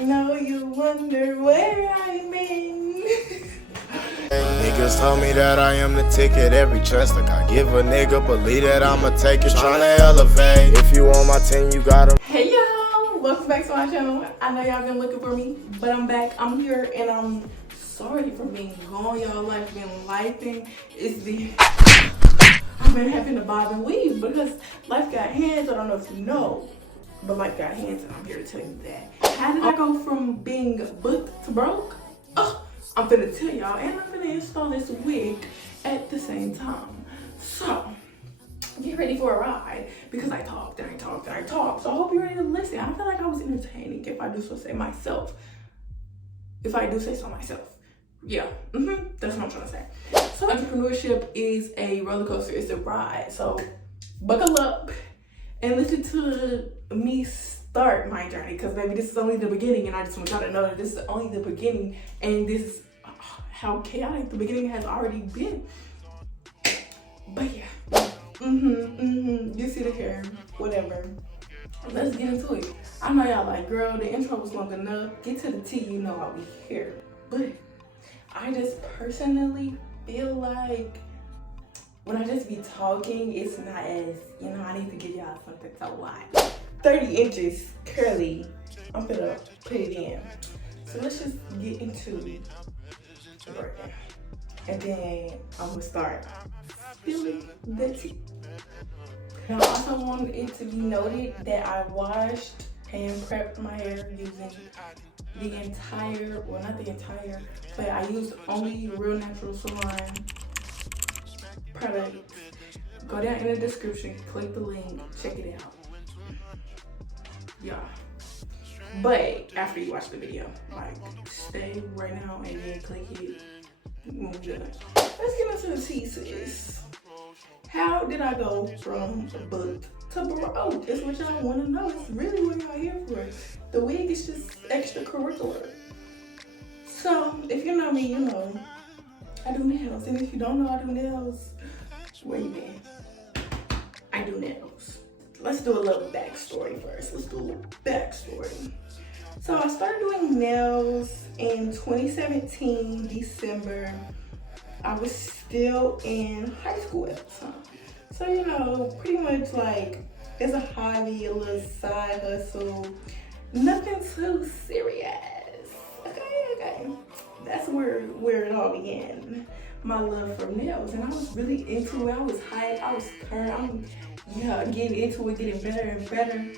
I know you wonder where I've been. Niggas told me that I am the ticket every chance. Like I give a nigga, believe that I'ma take it. Tryna elevate. If you on my team, you gotta. Hey y'all, welcome back to my channel. I know y'all been looking for me, but I'm back. I'm here and I'm sorry for being gone, y'all. Life been lifing. I've been having to bob and weave because life got hands. I don't know if you know, but life got hands, and I'm here to tell you that. How did I go from being booked to broke? I'm finna tell y'all, and I'm finna install this wig at the same time. So get ready for a ride because I talked and I talked and I talked. So I hope you're ready to listen. I feel like I was entertaining if I do so say myself. If I do say so myself. Yeah, that's what I'm trying to say. So entrepreneurship is a roller coaster, it's a ride. So buckle up and listen to me start my journey, because baby, this is only the beginning, and I just want y'all to know that this is only the beginning, and this is how chaotic the beginning has already been. But yeah, you see the hair, whatever. Let's get into it. I know y'all like, girl, the intro was long enough. Get to the tea, you know I'll be here. But I just personally feel like when I just be talking, it's not as, I need to give y'all something to watch. 30 inches curly, I'm gonna put it in. So let's just get into the working. And then I'm gonna start spilling the tea. I also wanted it to be noted that I washed and prepped my hair using the entire, well not the entire, but I used only Real Natural Salon products. Go down in the description, click the link, check it out. Yeah. But after you watch the video, like stay right now and then click it when we're done. Let's get into the tea, sis. How did I go from booked to broke? It's what y'all want to know. It's really what y'all here for. The wig is just extracurricular. So if you know me, you know I do nails. And if you don't know I do nails, where you been? I do nails. Let's do a little backstory first. Let's do a little backstory. So I started doing nails in 2017, December. I was still in high school at the time. So, pretty much like, it's a hobby, a little side hustle. Nothing too serious. Okay. That's where it all began. My love for nails. And I was really into it. I was hyped. I was turned. Getting into it, getting better and better.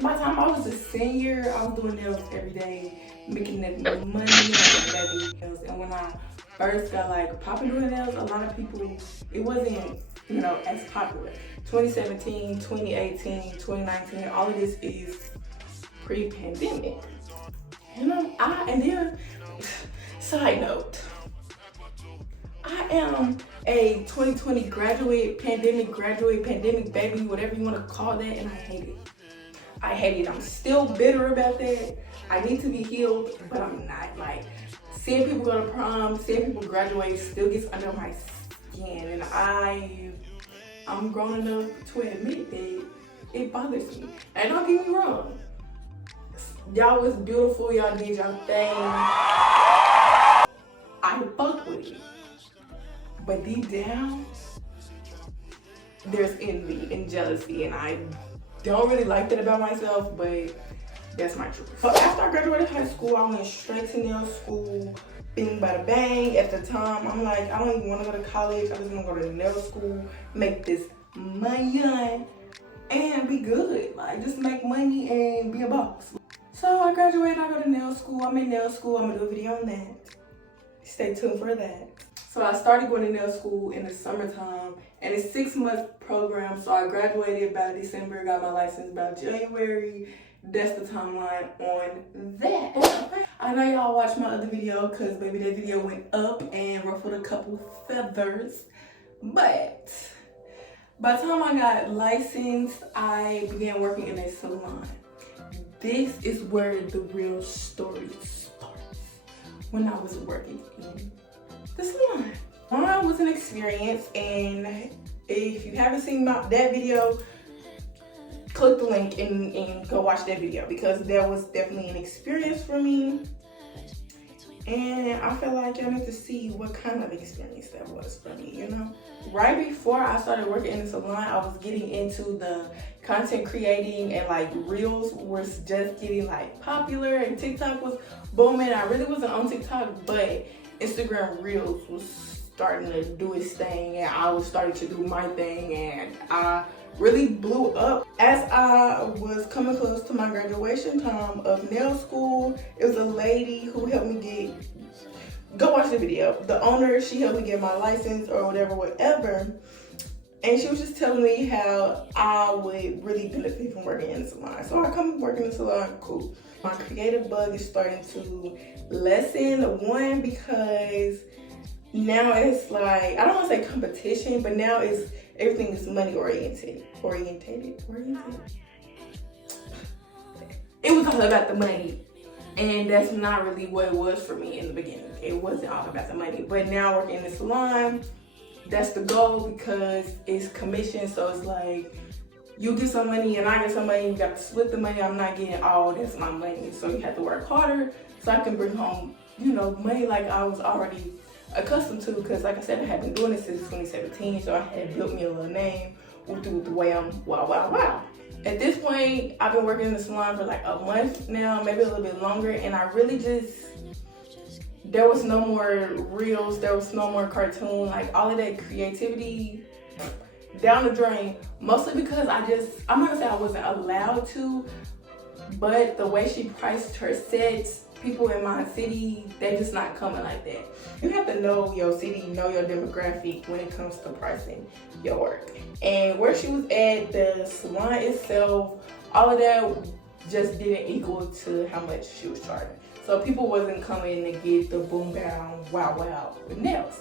By the time I was a senior, I was doing nails every day, making that money nails. And when I first got like popping doing nails, a lot of people, it wasn't, as popular. 2017, 2018, 2019, all of this is pre-pandemic. And then, side note, I am a 2020 pandemic baby, whatever you want to call that, and I hate it. I'm still bitter about that. I need to be healed, but I'm not. Like, seeing people go to prom, seeing people graduate still gets under my skin, and I'm grown enough to admit that it bothers me. And don't get me wrong, y'all was beautiful, y'all did y'all thing. I fuck with it. But deep down, there's envy and jealousy, and I don't really like that about myself, but that's my truth. So after I graduated high school, I went straight to nail school, bing bada bang. At the time, I'm like, I don't even want to go to college. I just want to go to nail school, make this money, and be good. Like, just make money and be a boss. So I graduated, I go to nail school. I'm in nail school. I'm going to do a video on that. Stay tuned for that. So I started going to nail school in the summertime, and it's a 6-month program. So I graduated by December, got my license by January. That's the timeline on that. I know y'all watched my other video because baby, that video went up and ruffled a couple feathers. But by the time I got licensed, I began working in a salon. This is where the real story starts. When I was working in the salon. I was an experience, and if you haven't seen that video, click the link and go watch that video, because that was definitely an experience for me. And I feel like y'all need to see what kind of experience that was for me, you know? Right before I started working in the salon, I was getting into the content creating, and like reels was just getting like popular, and TikTok was booming. I really wasn't on TikTok, but Instagram reels was starting to do its thing, and I was starting to do my thing, and I really blew up. As I was coming close to my graduation time of nail school, it was a lady who helped me go watch the video. The owner, she helped me get my license or whatever. And she was just telling me how I would really benefit from working in the salon. So I come work in the salon, cool. My creative bug is starting to lessen. One, because now it's like, I don't want to say competition, but now it's everything is money oriented. It was all about the money, and that's not really what it was for me in the beginning. It wasn't all about the money, but now working in the salon, that's the goal, because it's commission. So it's like you get some money and I get some money. You got to split the money. I'm not getting all that's my money, so you have to work harder so I can bring home, you know, money like I was already accustomed to, because like I said, I had been doing this since 2017, so I had built me a little name with the way I'm wow. At this point, I've been working in the salon for like a month now, maybe a little bit longer, and I really there was no more reels, there was no more cartoon, like all of that creativity down the drain, mostly because I'm not gonna say I wasn't allowed to, but the way she priced her sets, people in my city, they're just not coming like that. You have to know your city, know your demographic when it comes to pricing your work. And where she was at, the salon itself, all of that just didn't equal to how much she was charging. So people wasn't coming to get the boom down, wow with nails.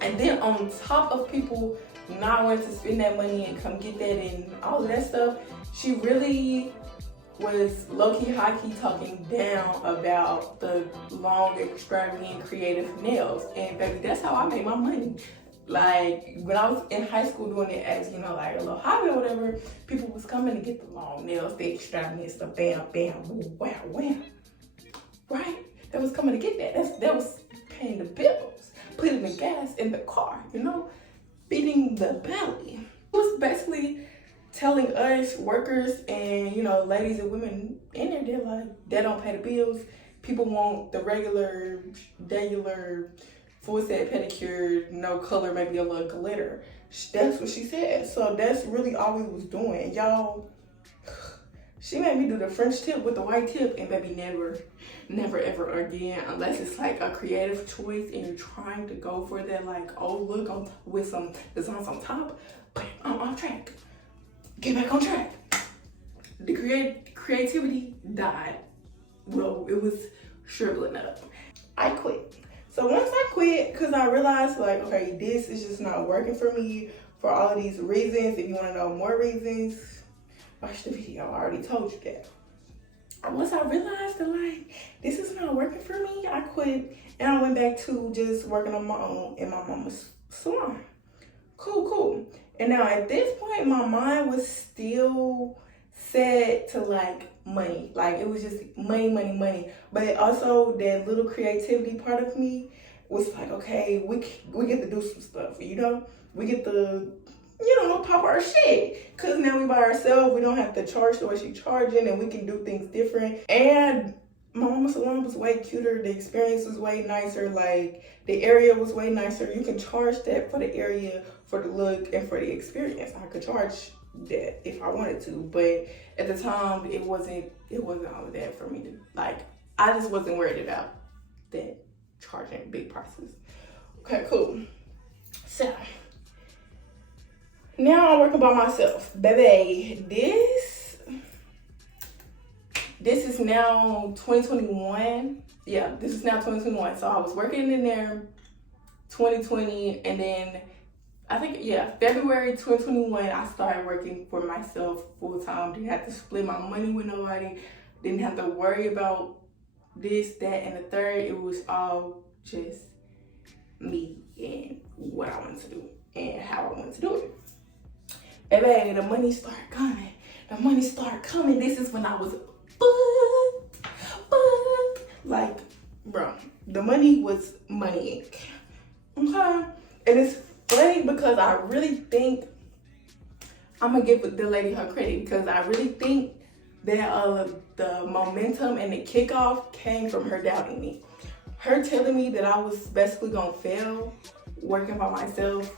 And then on top of people not wanting to spend that money and come get that and all of that stuff, she really was low-key, high-key talking down about the long, extravagant, creative nails. And baby, that's how I made my money. Like, when I was in high school doing it as, you know, like a little hobby or whatever, people was coming to get the long nails, the extravagant stuff, bam, wow. Right? They was coming to get that. That was paying the bills, putting the gas in the car, you know, feeding the belly. It was basically telling us workers and, you know, ladies and women in there, they're like, they don't pay the bills. People want the regular full set pedicure, no color, maybe a little glitter. That's what she said. So that's really all we was doing. Y'all, she made me do the French tip with the white tip, and baby, never ever again, unless it's like a creative choice and you're trying to go for that like old look with some designs on top. But I'm off track. Get back on track. The creativity died. Well, it was shriveling up. I quit. So once I quit, because I realized like, okay, this is just not working for me for all of these reasons. If you want to know more reasons, watch the video. I already told you that. And once I realized that like, this is not working for me, I quit and I went back to just working on my own in my mama's salon. Cool. And now at this point, my mind was still set to like money. Like it was just money. But also that little creativity part of me was like, okay, we get to do some stuff, you know? We get to, you know, pop our shit. Cause now we by ourselves, we don't have to charge the way she's charging, and we can do things different. And my mama's salon was way cuter. The experience was way nicer. Like the area was way nicer. You can charge that for the area, for the look, and for the experience. I could charge that if I wanted to, but at the time it wasn't all of that for me to like. I just wasn't worried about that charging big prices. Okay, cool. So now I'm working by myself, baby. This is now 2021. Yeah, this is now 2021. So I was working in there 2020, and then I think, yeah, February 2021, I started working for myself full time. Didn't have to split my money with nobody. Didn't have to worry about this, that, and the third. It was all just me and what I wanted to do and how I wanted to do it. And then the money started coming. the money started coming. This is when I was booked. Like, bro, the money was money. Okay? And it's funny because I really think, I'm gonna give the lady her credit, because I really think that the momentum and the kickoff came from her doubting me. Her telling me that I was basically gonna fail working by myself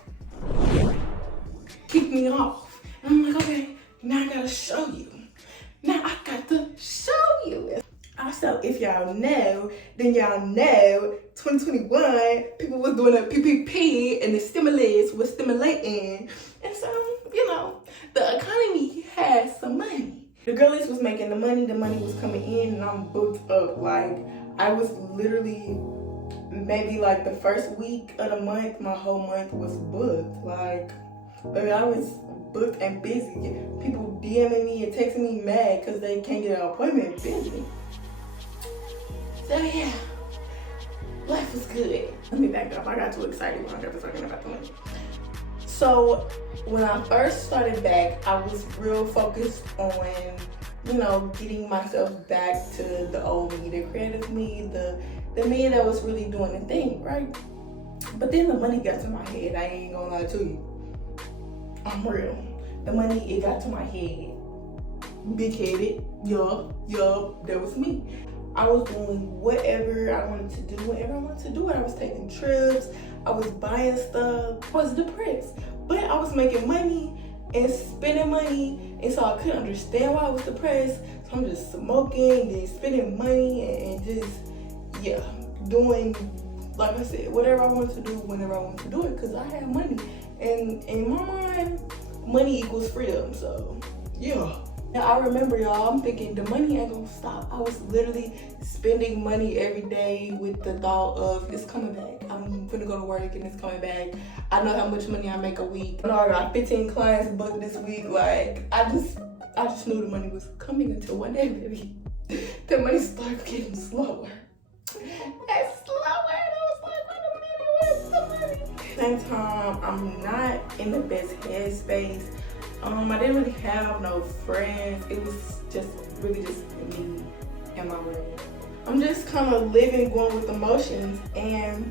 kicked me off. And I'm like, okay, now I gotta show you. Now I got to show you. Also, if y'all know, then y'all know 2021, people was doing a PPP and the stimulus was stimulating. And so, you know, the economy has some money. The girlies was making the money was coming in, and I'm booked up. Like, I was literally, maybe like the first week of the month, my whole month was booked. Like, baby, I was booked and busy. People DMing me and texting me mad because they can't get an appointment. Busy. So yeah, life was good. Let me back up. I got too excited when I got to talking about the money. So when I first started back, I was real focused on, you know, getting myself back to the old me, the creative me, the me that was really doing the thing, right? But then the money got to my head. I ain't gonna lie to you. I'm real. The money, it got to my head. Big-headed, yup, that was me. I was doing whatever I wanted to do, whenever I wanted to do it. I was taking trips, I was buying stuff. I was depressed, but I was making money and spending money, and so I couldn't understand why I was depressed. So I'm just smoking and spending money and just, yeah, doing, like I said, whatever I wanted to do whenever I wanted to do it, because I had money. And in my mind, money equals freedom, so yeah. Now I remember, y'all, I'm thinking the money ain't gonna stop. I was literally spending money every day with the thought of, it's coming back. I'm gonna go to work and it's coming back. I know how much money I make a week. I know I got 15 clients booked this week. Like, I just knew the money was coming until one day, baby, the money started getting slower. And slower, and I was like, wait a minute, where's the money? At the same time, I'm not in the best headspace. I didn't really have no friends. It was just really just me in my room. I'm just kind of living, going with emotions. And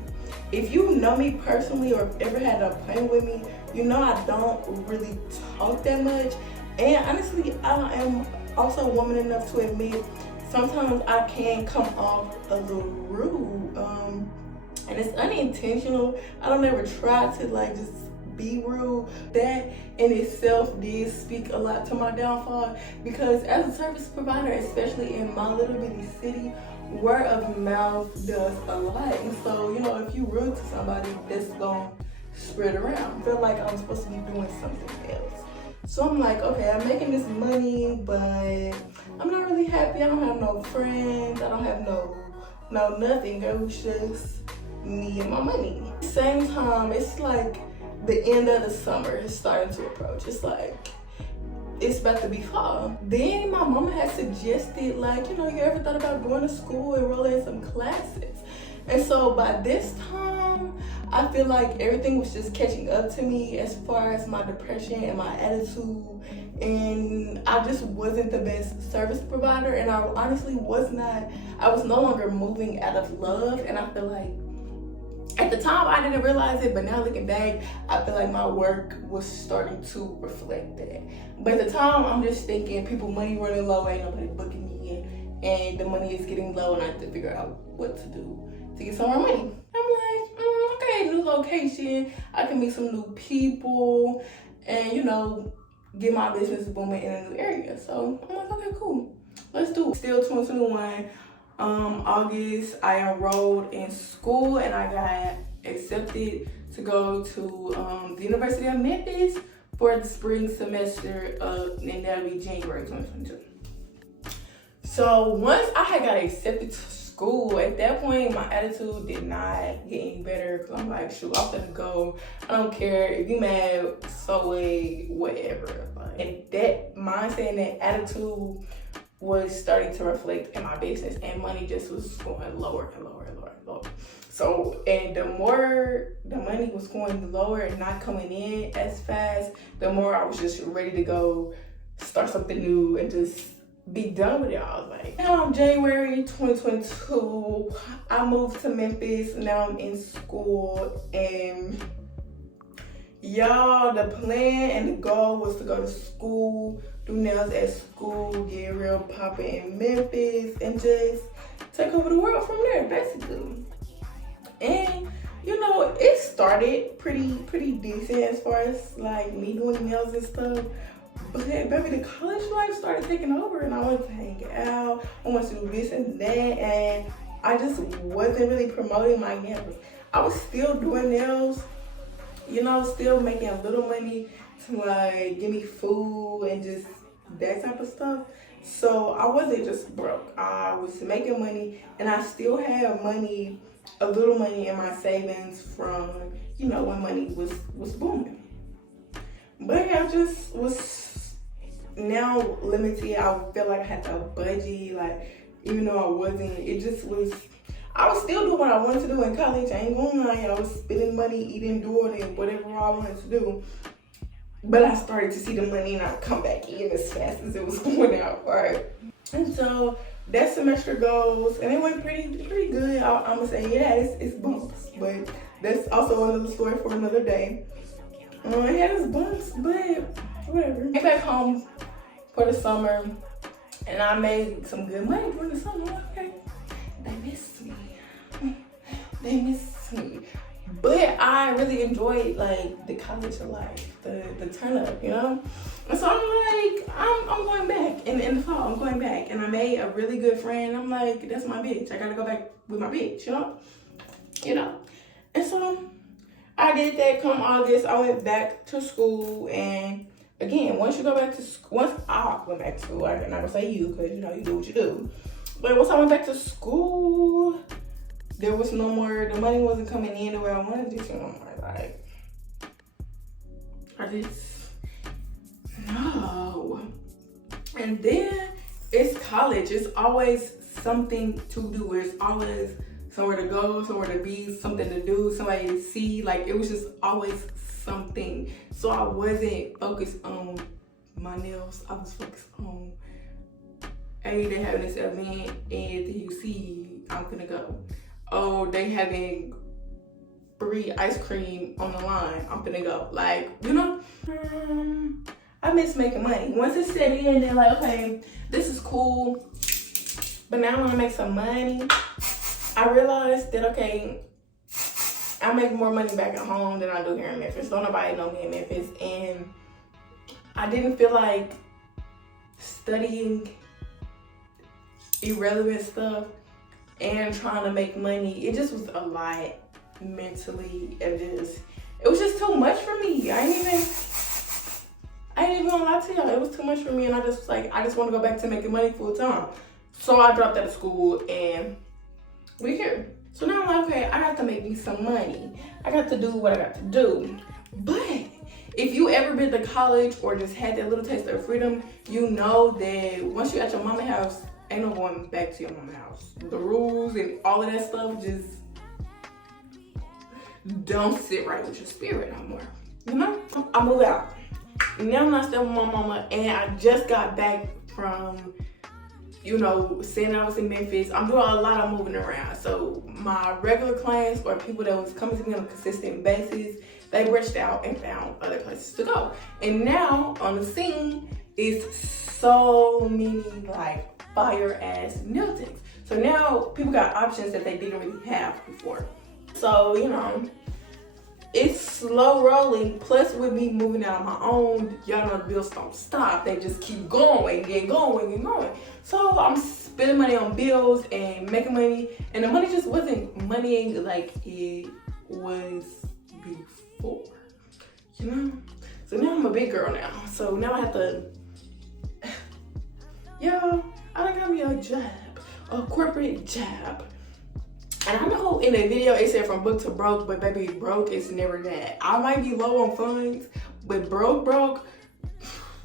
if you know me personally or ever had an appointment with me, you know I don't really talk that much. And honestly, I am also woman enough to admit sometimes I can come off a little rude. And it's unintentional. I don't ever try to like just be rude. That in itself did speak a lot to my downfall, because as a service provider, especially in my little bitty city, word of mouth does a lot. And so, you know, if you rude to somebody, that's gonna spread around. I feel like I'm supposed to be doing something else. So I'm like, okay, I'm making this money, but I'm not really happy. I don't have no friends. I don't have no nothing. It was just me and my money. At the same time, it's like the end of the summer is starting to approach. It's like, it's about to be fall. Then my mama had suggested, like, you know, you ever thought about going to school, enrolling in some classes? And so by this time, I feel like everything was just catching up to me as far as my depression and my attitude. And I just wasn't the best service provider. And I honestly was not. I was no longer moving out of love. And I feel like, at the time, I didn't realize it, but now looking back, I feel like my work was starting to reflect that. But at the time, I'm just thinking, people, money running low, ain't nobody booking me in, and the money is getting low, and I have to figure out what to do to get some more money. I'm like, okay, new location, I can meet some new people, and, you know, get my business booming in a new area. So I'm like, okay, cool, let's do it. Still 2021. August, I enrolled in school and I got accepted to go to the University of Memphis for the spring semester, and that'll be January 2022. So once I had got accepted to school, at that point my attitude did not get any better, because I'm like, shoot, I'm gonna go. I don't care if you mad, so whatever. And that mindset and that attitude was starting to reflect in my business, and money just was going lower and lower and lower and lower. So, and the more the money was going lower and not coming in as fast, the more I was just ready to go start something new and just be done with it. I was like, now January 2022, I moved to Memphis. Now I'm in school, and y'all, the plan and the goal was to go to school, do nails at school, get real poppin' in Memphis, and just take over the world from there, basically. And you know, it started pretty decent as far as like me doing nails and stuff. But baby, the college life started taking over, and I wanted to hang out, I wanted to do this and that, and I just wasn't really promoting my nails. I was still doing nails, you know, still making a little money to like give me food and just that type of stuff. So I wasn't just broke. I was making money, and I still had money, a little money in my savings from, you know, when money was booming. But I just was now limited. I feel like I had to budget, like, even though I wasn't, it just was, I was still doing what I wanted to do in college. I ain't gonna lie, I was spending money, eating, doing it, whatever I wanted to do. But I started to see the money not come back in as fast as it was going out, right? And so that semester goes, and it went pretty good. I'm gonna say, yeah, it's bumps, but that's also another story for another day. I had its bumps, but whatever. Came back home for the summer, and I made some good money during the summer. Okay, they missed me. They missed me. But I really enjoyed like the college life, the turn up, you know? And so I'm like, I'm going back in the fall. I'm going back, and I made a really good friend. I'm like, that's my bitch. I gotta go back with my bitch, you know? And so I did that. Come August, I went back to school, and again, once you go back to school, once I went back to school, I'm not gonna say you, because you know you do what you do. But once I went back to school, there was no more, the money wasn't coming in the way I wanted it to no more. Like, I just, no. And then it's college. It's always something to do. There's always somewhere to go, somewhere to be, something to do, somebody to see. Like, it was just always something. So I wasn't focused on my nails. I was focused on, hey, they're having this event and you see, I'm gonna go. Oh, they having free ice cream on the line, I'm gonna go. Like, you know, I miss making money. Once it's set in, they're like, okay, this is cool, but now I wanna make some money. I realized that, okay, I make more money back at home than I do here in Memphis. Don't nobody know me in Memphis. And I didn't feel like studying irrelevant stuff and trying to make money. It just was a lot mentally, and it was just too much for me. I ain't even gonna lie to y'all. It was too much for me, and I just was like, I just want to go back to making money full time. So I dropped out of school, and we here. So now I'm like, okay, I got to make me some money. I got to do what I got to do. But if you ever been to college or just had that little taste of freedom, you know that once you at your mama's house, ain't no going back to your mama's house. The rules and all of that stuff just don't sit right with your spirit no more. You know? I moved out. Now I'm not staying with my mama, and I just got back from, you know, saying I was in Memphis. I'm doing a lot of moving around. So my regular clients or people that was coming to me on a consistent basis, they reached out and found other places to go. And now on the scene is so many like fire ass nail techs. So now people got options that they didn't really have before. So, you know, it's slow rolling. Plus with me moving out on my own, y'all know the bills don't stop. They just keep going and going and going. So I'm spending money on bills and making money, and the money just wasn't moneying like it was before, you know? So now I'm a big girl now. So now I have to, yo, I done got me a job, a corporate job. And I know in the video it said from broke to broke, but baby, broke is never that. I might be low on funds, but broke,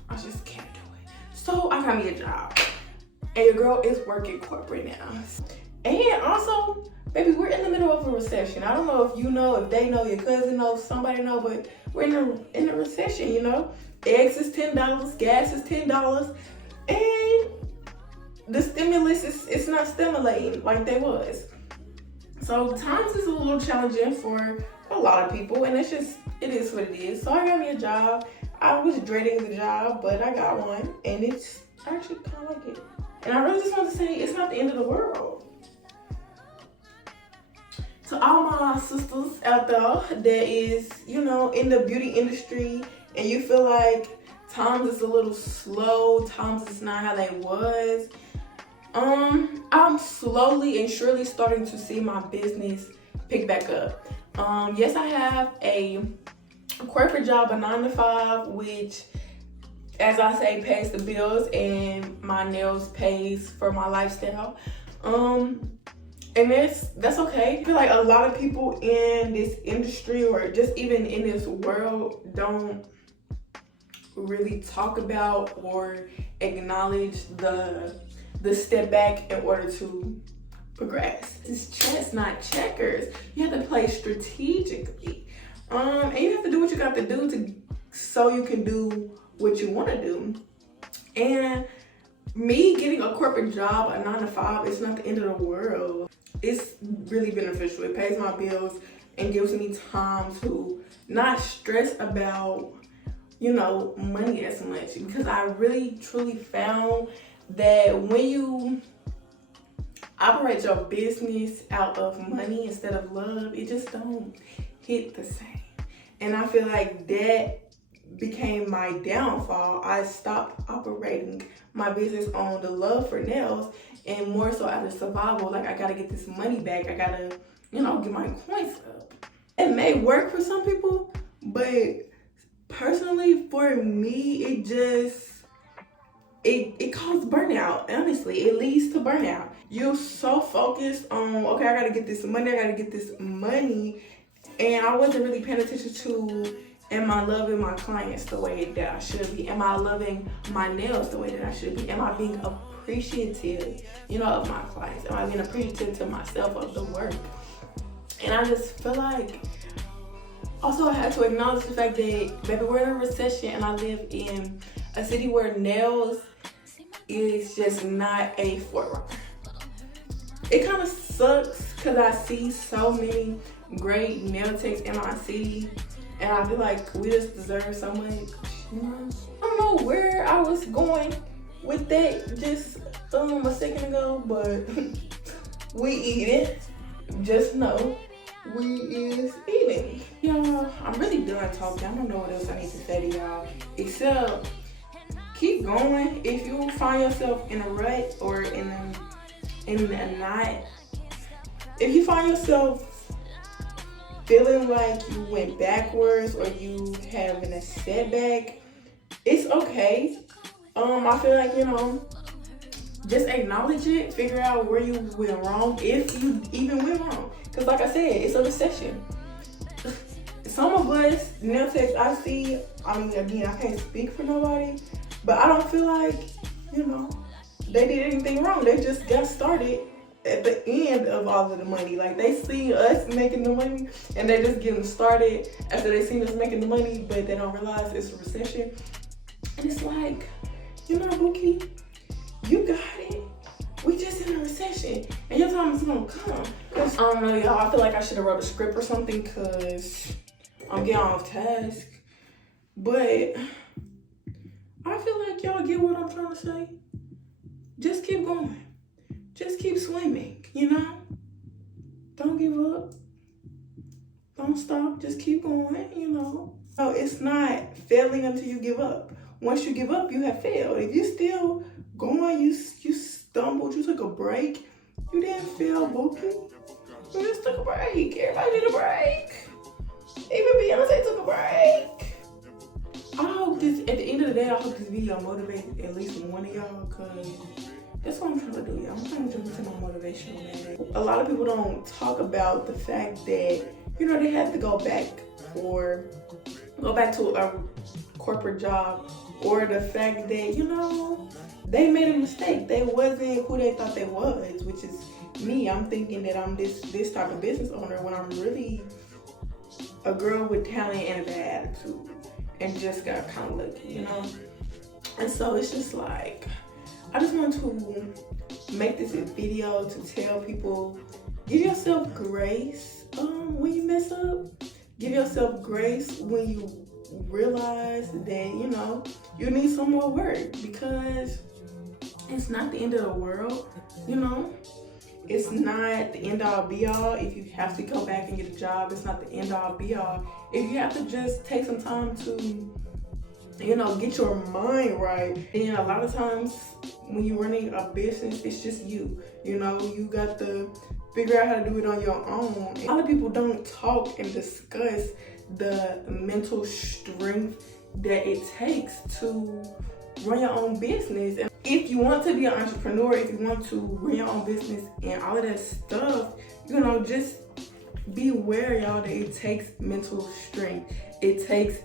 I just can't do it. So I got me a job. And your girl is working corporate now. And also, baby, we're in the middle of a recession. I don't know if you know, if they know, your cousin knows, somebody know, but we're in a recession, you know? eggs is $10, gas is $10, and the stimulus it's not stimulating like they was. So times is a little challenging for a lot of people, and it is what it is. So I got me a job. I was dreading the job, but I got one, and it's actually kind of like it. And I really just want to say it's not the end of the world. To all my sisters out there that is, you know, in the beauty industry, and you feel like times is a little slow, times is not how they was. I'm slowly and surely starting to see my business pick back up. Yes, I have a corporate job, a 9-to-5, which, as I say, pays the bills, and my nails pays for my lifestyle. And that's okay. I feel like a lot of people in this industry, or just even in this world, don't really talk about or acknowledge the step back in order to progress. It's chess, not checkers. You have to play strategically. And you have to do what you got to do so you can do what you want to do. And me getting a corporate job, a 9-to-5, it's not the end of the world. It's really beneficial. It pays my bills and gives me time to not stress about, you know, money as much, because I really truly found that when you operate your business out of money instead of love, it just don't hit the same. And I feel like that became my downfall. I stopped operating my business on the love for nails and more so out of survival. Like, I gotta get this money back. I gotta, you know, get my coins up. It may work for some people, but personally for me, it causes burnout. Honestly, it leads to burnout. You're so focused on, okay, I gotta get this money, and I wasn't really paying attention to, am I loving my clients the way that I should be? Am I loving my nails the way that I should be? Am I being appreciative, you know, of my clients? Am I being appreciative to myself of the work? And I just feel like, also I had to acknowledge the fact that, baby, we're in a recession, and I live in a city where nails is just not a forerunner. It kind of sucks because I see so many great nail techs in my city, and I feel like we just deserve so much. You know? I don't know where I was going with that just a second ago, but we eating. Just know we is eating. Y'all, I'm really done talking. I don't know what else I need to say to y'all except keep going. If you find yourself in a rut or in a knot, if you find yourself feeling like you went backwards or you having a setback, it's okay. I feel like, you know, just acknowledge it, figure out where you went wrong, if you even went wrong. Because like I said, it's a recession. Some of us, nail techs I see, I mean, again, I can't speak for nobody, but I don't feel like, you know, they did anything wrong. They just got started at the end of all of the money. Like, they see us making the money and they just getting started after they seen us making the money, but they don't realize it's a recession. And it's like, you know, Bookie, you got it. We just in a recession and your time is gonna come. Cause I don't know, y'all, I feel like I should have wrote a script or something because I'm getting off task. But I feel like y'all get what I'm trying to say. Just keep going. Just keep swimming, you know? Don't give up. Don't stop. Just keep going, you know? So it's not failing until you give up. Once you give up, you have failed. If you're still going, you stumbled, you took a break, you didn't fail, Bookie. You just took a break. Everybody did a break. Even Beyonce took a break. I hope this, at the end of the day, I hope this video motivated at least one of y'all, because that's what I'm trying to do, y'all. I'm trying to jump into my motivational man. A lot of people don't talk about the fact that, you know, they had to go back to a corporate job, or the fact that, you know, they made a mistake. They wasn't who they thought they was, which is me. I'm thinking that I'm this type of business owner when I'm really a girl with talent and a bad attitude. and just got kind of lucky, you know? And so it's just like, I just want to make this a video to tell people, give yourself grace when you mess up. Give yourself grace when you realize that, you know, you need some more work, because it's not the end of the world, you know? It's not the end all be all. If you have to go back and get a job, it's not the end all be all. If you have to just take some time to, you know, get your mind right. And a lot of times when you're running a business, it's just you. You know, you got to figure out how to do it on your own. A lot of people don't talk and discuss the mental strength that it takes to run your own business. And if you want to be an entrepreneur, if you want to run your own business and all of that stuff, you know, just be aware, y'all, that it takes mental strength. It takes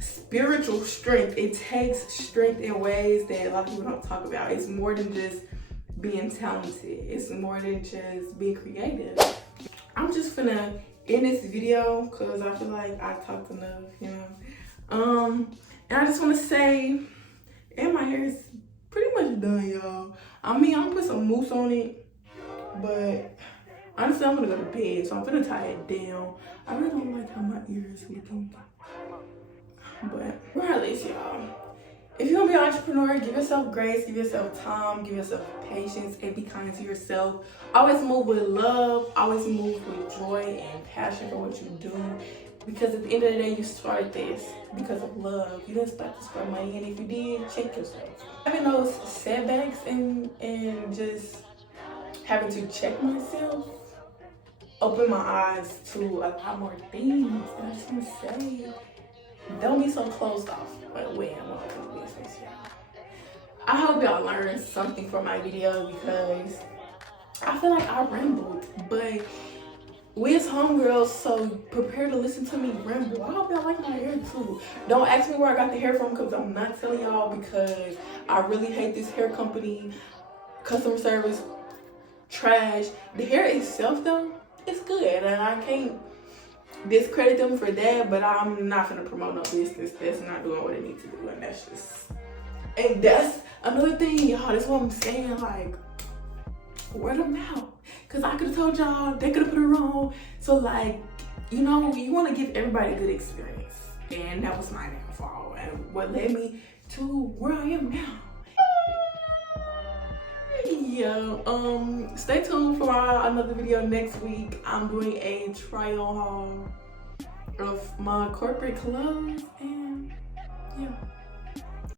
spiritual strength. It takes strength in ways that a lot of people don't talk about. It's more than just being talented. It's more than just being creative. I'm just finna end this video because I feel like I talked enough, you know. And I just want to say, and my hair is pretty much done, y'all. I mean, I'm gonna put some mousse on it, but honestly, I'm gonna go to bed, so I'm gonna tie it down. I really don't like how my ears looking. But regardless, y'all, if you're gonna be an entrepreneur, give yourself grace, give yourself time, give yourself patience, and be kind to yourself. Always move with love, always move with joy and passion for what you do. Because at the end of the day, you started this because of love. You didn't start this for money, and if you did, check yourself. Having those setbacks and just having to check myself opened my eyes to a lot more things. And I just want to say, don't be so closed off by the way I'm on the business, y'all. I hope y'all learned something from my video, because I feel like I rambled, but we as homegirls, so prepare to listen to me ramble. I hope y'all like my hair too. Don't ask me where I got the hair from, because I'm not telling y'all, because I really hate this hair company. Customer service, trash. The hair itself though, it's good, and I can't discredit them for that, but I'm not gonna promote no business that's not doing what it needs to do, and that's another thing, y'all. That's what I'm saying, like, word of mouth. Because I could have told y'all, they could have put it wrong. So, like, you know, you want to give everybody a good experience. And that was my downfall. And what led me to where I am now. Yeah, stay tuned for another video next week. I'm doing a try-on haul of my corporate clothes. And, yeah.